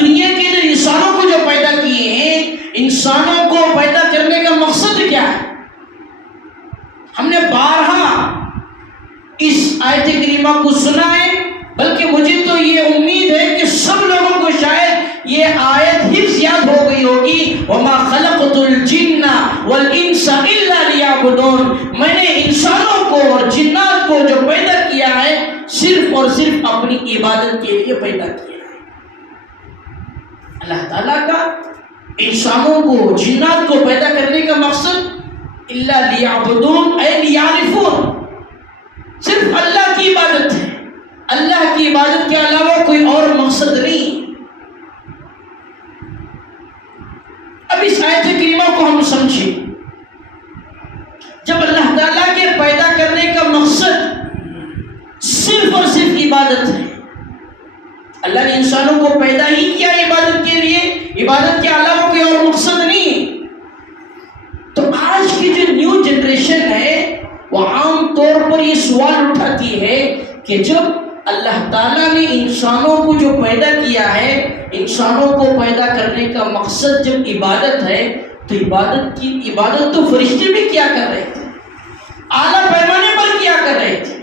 دنیا کے اندر انسانوں کو جو پیدا کیے ہیں، انسانوں کو پیدا کرنے کا مقصد کیا ہے؟ ہم نے بارہا اس آیت کریمہ کو سنا ہے، بلکہ مجھے تو یہ امید ہے کہ سب لوگوں کو شاید یہ آیت حفظ یاد ہو گئی ہوگی، وَمَا خَلَقْتُ الْجِنَّ وَالْإِنسَ إِلَّا لِيَعْبُدُونَ، میں نے انسانوں کو اور جنات کو جو پیدا کیا ہے صرف اور صرف اپنی عبادت کے لیے پیدا کیا ہے۔ اللہ تعالیٰ کا انسانوں کو جنات کو پیدا کرنے کا مقصد إِلَّا لِيَعْبُدُونَ اے لِيَعْرِفُونَ، صرف اللہ کی عبادت ہے، اللہ کی عبادت کے علاوہ کوئی اور مقصد نہیں۔ اب اس آیت کریمہ کو ہم سمجھیں، جب اللہ تعالیٰ کے پیدا کرنے کا مقصد صرف اور صرف عبادت ہے، اللہ نے انسانوں کو پیدا ہی کیا عبادت کے لیے، عبادت کے علاوہ کوئی اور مقصد نہیں، تو آج کی جو نیو جنریشن ہے وہ عام طور پر یہ سوال اٹھاتی ہے کہ جب اللہ تعالیٰ نے انسانوں کو جو پیدا کیا ہے، انسانوں کو پیدا کرنے کا مقصد جب عبادت ہے، تو عبادت تو فرشتے بھی کیا کر رہے تھے، اعلیٰ پیمانے پر کیا کر رہے تھے،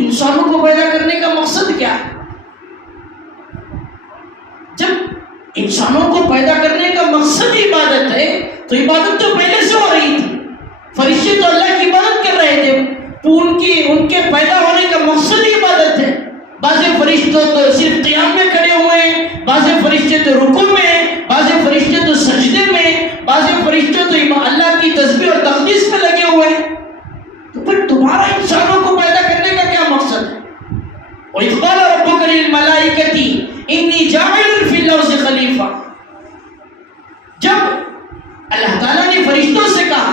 انسانوں کو پیدا کرنے کا مقصد کیا ہے؟ جب انسانوں کو پیدا کرنے کا مقصد عبادت ہے تو عبادت تو پہلے سے ہو رہی تھی، فرشتے تو اللہ کی عبادت کر رہے تھے، ان کے پیدا ہونے کا مقصد ہی عبادت ہے۔ بعض فرشتے تو صرف قیام میں کھڑے ہوئے ہیں، بعض فرشتے تو رکوع میں ہیں، بعض فرشتے تو سجدے میں، بعض فرشتے تو اللہ کی تسبیح اور تقدیس میں لگے ہوئے ہیں، تو پھر تمہارا انسانوں کو پیدا کرنے کا کیا مقصد ہے؟ وَإِذْ قَالَ رَبُّكَ لِلْمَلَائِكَةِ إِنِّي جَاعِلٌ فِي الْأَرْضِ خَلِيفَةً، جب اللہ تعالیٰ نے فرشتوں سے کہا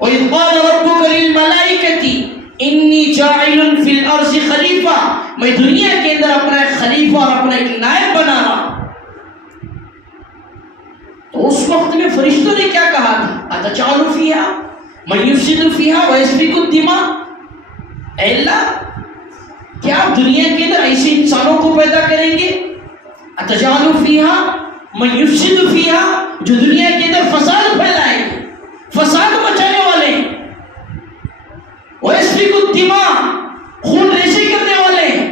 وَإِذْ قَالَ رَبُّكَ لِلْمَلَائِكَةِ إِنِّي جَاعِلٌ فِي الْأَرْضِ خَلِيفَةً، میں دنیا کے اندر اپنا ایک خلیفہ اور اپنا ایک نائب بنا رہا ہوں۔ تو اس وقت میں فرشتوں نے کیا کہا تھا؟ أَتَجْعَلُ فِيهَا مَن يُفْسِدُ فِيهَا وَيَسْفِكُ الدِّمَاءَ، اے اللہ کیا آپ دنیا کے اندر ایسے انسانوں کو پیدا کریں گے؟ أَتَجْعَلُ فِيهَا مَن يُفْسِدُ فِيهَا، جو دنیا کے اندر فساد پھیلائیں گے، فساد مچانے والے ہیں، وَيَسْفِكُ الدِّمَاءَ، خون ریزی کرنے والے ہیں،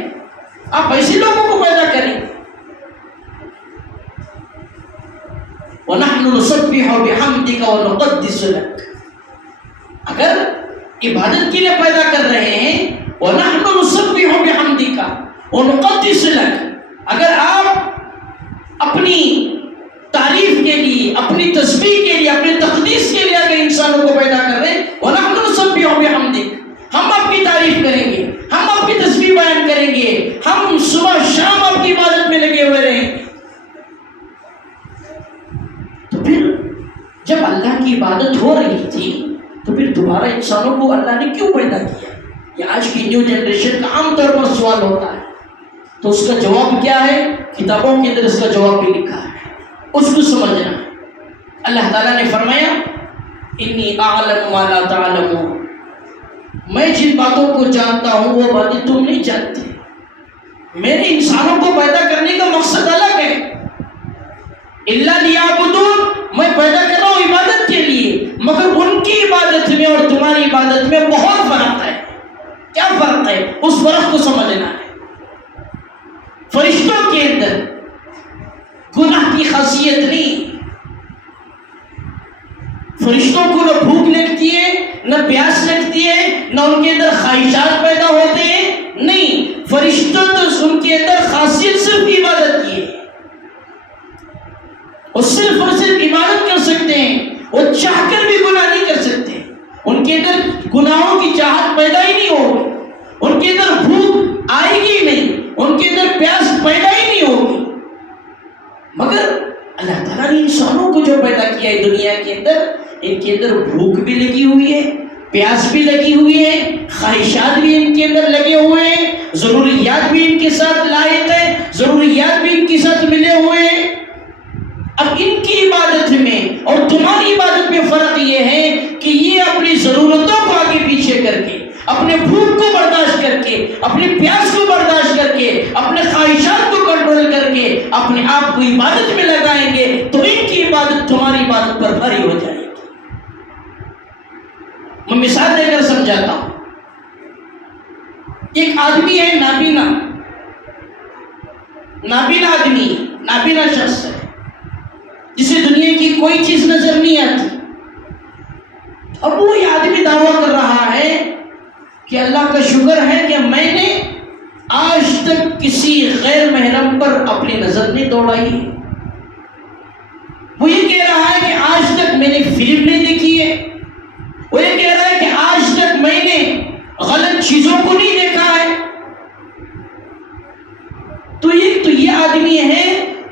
آپ ایسے لوگوں کو پیدا کریں۔ وَنَحْنُ نُسَبِّحُ بِحَمْدِكَ وَنُقَدِّسُ لَكَ، اگر عبادت کے لیے پیدا کر رہے ہیں، وَنَحْنُ نُسَبِّحُ بِحَمْدِكَ وَنُقَدِّسُ لَكَ، اگر آپ اپنی تعریف کے لیے، اپنی تسبیح کے لیے، اپنی تقدیس کے لیے اگر انسانوں کو پیدا کر رہے ہیں، وَنَحْنُ نُسَبِّحُ بِحَمْدِكَ، ہم آپ کی تعریف کریں گے، ہم آپ کی تسبیح بیان کریں گے، ہم صبح شام آپ کی عبادت میں لگے ہوئے رہیں گے۔ تو پھر جب اللہ کی عبادت ہو رہی تھی تو پھر دوبارہ انسانوں کو اللہ نے کیوں پیدا کیا؟ یہ آج کی نیو جنریشن کا عام طور پر سوال ہوتا ہے، تو اس کا جواب کیا ہے؟ کتابوں کے اندر اس کا جواب بھی لکھا ہے، اس کو سمجھنا ہے۔ اللہ تعالیٰ نے فرمایا انی اعلم ما لا تعلمون، میں جن باتوں کو جانتا ہوں وہ باتیں تم نہیں جانتے۔ میرے انسانوں کو پیدا کرنے کا مقصد الگ ہے، الا لیعبدون، میں پیدا کر رہا ہوں عبادت کے لیے، مگر ان کی عبادت میں اور تمہاری عبادت میں بہت فرق ہے۔ کیا فرق ہے؟ اس فرق کو سمجھنا ہے۔ فرشتوں کے اندر گناہ کی خاصیت نہیں، فرشتوں کو نہ بھوک لگتی ہے، نہ پیاس لگتی ہے، نہ ان کے اندر خواہشات پیدا ہوتے ہیں، نہیں، فرشتوں تو ان کے اندر خاصیت صرف عبادت کی ہے، وہ صرف اور صرف عبادت کر سکتے ہیں، وہ چاہ کر بھی گناہ نہیں کر سکتے، ان کے اندر گناہوں کی چاہت پیدا ہی نہیں ہوگی، ان کے اندر بھوک آئے گی نہیں، ان کے اندر پیاس پیدا ہی نہیں ہوگی۔ مگر اللہ تعالیٰ نے انسانوں کو جو پیدا کیا ہے دنیا کے اندر، ان کے اندر بھوک بھی لگی ہوئی ہے، پیاس بھی لگی ہوئی ہے، خواہشات بھی ان کے اندر لگے ہوئے ہیں، ضروریات بھی ان کے ساتھ لائق ہیں، ضروریات بھی ان کے ساتھ ملے ہوئے ہیں۔ اب ان کی عبادت میں اور تمہاری عبادت میں فرق یہ ہے کہ یہ اپنی ضرورتوں کو آگے پیچھے کر کے، اپنے بھوک کو برداشت کر کے، اپنی پیاس کو برداشت کر کے، اپنے خواہشات کو عبادت میں لگائیں گے تو ان کی عبادت تمہاری عبادت پر بھاری ہو جائے گی۔ میں مثال دے کر سمجھاتا ہوں۔ ایک آدمی ہے نابینا، نابینا آدمی، نابینا شخص ہے جسے دنیا کی کوئی چیز نظر نہیں آتی۔ اب وہ یہ آدمی دعویٰ کر رہا ہے کہ اللہ کا شکر ہے کہ میں نے آج تک کسی غیر محرم پر اپنی نظر نہیں دوڑائی۔ وہ یہ کہہ رہا ہے کہ آج تک میں نے فلم نہیں دیکھی ہے، وہ یہ کہہ رہا ہے کہ آج تک میں نے غلط چیزوں کو نہیں دیکھا ہے۔ تو یہ آدمی ہے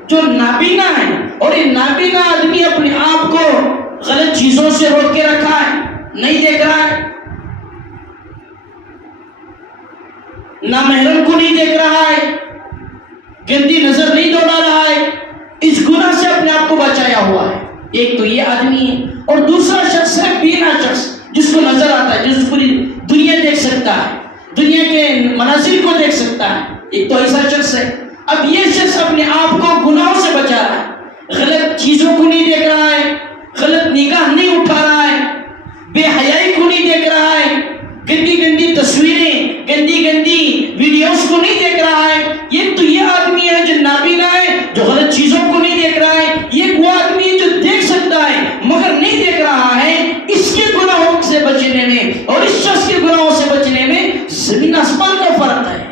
جو نابینا ہے، اور یہ نابینا آدمی اپنے آپ کو غلط چیزوں سے روک کے رکھا ہے، نہیں دیکھ رہا ہے، نامحرم کو نہیں دیکھ رہا ہے، گندی نظر نہیں دوڑا رہا ہے، اس گناہ سے اپنے آپ کو بچایا ہوا ہے۔ ایک تو یہ آدمی ہے، اور دوسرا شخص ہے بینا شخص، جس کو نظر آتا ہے، جس پوری دنیا دیکھ سکتا ہے، دنیا کے مناظر کو دیکھ سکتا ہے، ایک تو ایسا شخص ہے۔ اب یہ شخص اپنے آپ کو گناہوں سے بچا رہا ہے، غلط چیزوں کو نہیں دیکھ رہا ہے، غلط نگاہ نہیں اٹھا رہا ہے، بے حیائی کو نہیں دیکھ رہا ہے، گندی گندی تصویریں، گندی گندی ویڈیوز کو نہیں دیکھ رہا ہے۔ یہ آدمی ہے جو نابینا ہے، جو غلط چیزوں کو نہیں دیکھ رہا ہے۔ یہ وہ آدمی ہے جو دیکھ سکتا ہے مگر نہیں دیکھ رہا ہے۔ اس کے گناہوں سے بچنے میں اور اس شخص کے گناہوں سے بچنے میں زمین آسمان کا فرق ہے۔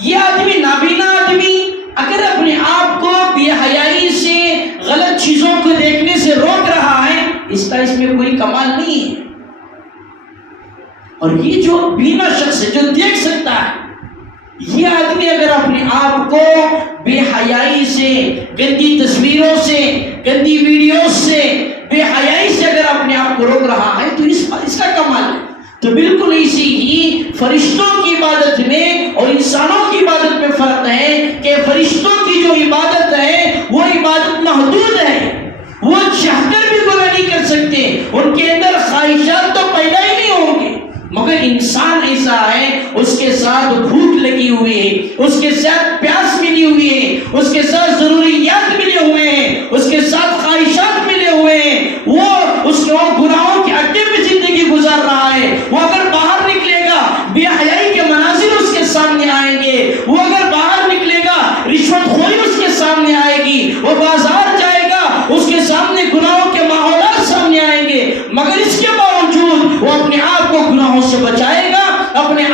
یہ آدمی نابینا آدمی اگر اپنے آپ کو بے حیائی سے، غلط چیزوں کو دیکھنے سے روک رہا ہے، اس میں کوئی کمال نہیں ہے۔ اور یہ جو بینا شخص ہے جو دیکھ سکتا ہے، یہ آدمی اگر اپنے آپ کو بے حیائی سے، گندی تصویروں سے، گندی ویڈیوز سے، بے حیائی سے اگر اپنے آپ کو روک رہا ہے تو اس کا کمال ہے۔ تو بالکل اسی ہی فرشتوں کی عبادت میں اور انسانوں کی عبادت میں فرق ہے کہ فرشتوں کی جو عبادت ہے وہ عبادت محدود ہے، وہ چاہ کر بھی گناہ نہیں کر سکتے، ان کے اندر خواہشات تو پیدا ہی نہیں ہوں گے۔ مگر انسان ایسا ہے، اس کے ساتھ بھوک لگی ہوئی ہے، اس کے ساتھ پیاس ملی ہوئی ہے، اس کے ساتھ ضروریات ملے ہوئے ہیں، اس کے ساتھ خواہشات ملے ہوئے ہیں، وہ گناہوں کے اڈے میں زندگی گزار رہا ہے۔ وہ اگر باہر نکلے گا بے حیائی کے مناظر اس کے سامنے آئیں گے، وہ اگر باہر نکلے گا رشوت خوری اس کے سامنے آئے گی، وہ بازار جائے گا اس کے سامنے گناہوں کے ماحولات سامنے آئیں گے، مگر اس کے باوجود وہ اپنے آپ کو گناہوں سے بچائے گا، اپنے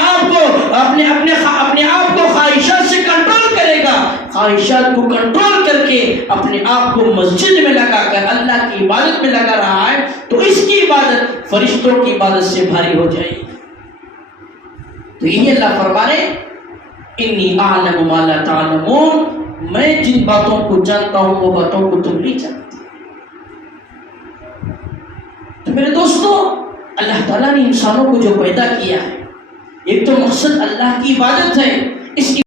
آپ کو خواہشات سے کنٹرول کرے گا، خواہشات کو کنٹرول کر کے اپنے آپ کو مسجد میں لگا کر اللہ کی عبادت میں لگا رہا ہے، تو اس کی عبادت فرشتوں کی عبادت سے بھاری ہو جائے گی۔ تو یہی اللہ فرما رہے انی اعلم ما لا تعلمون، میں جن باتوں کو جانتا ہوں وہ باتوں کو تم نہیں جانتے۔ تو میرے دوستو، اللہ تعالیٰ نے انسانوں کو جو پیدا کیا ہے، ایک تو مقصد اللہ کی عبادت ہے، اس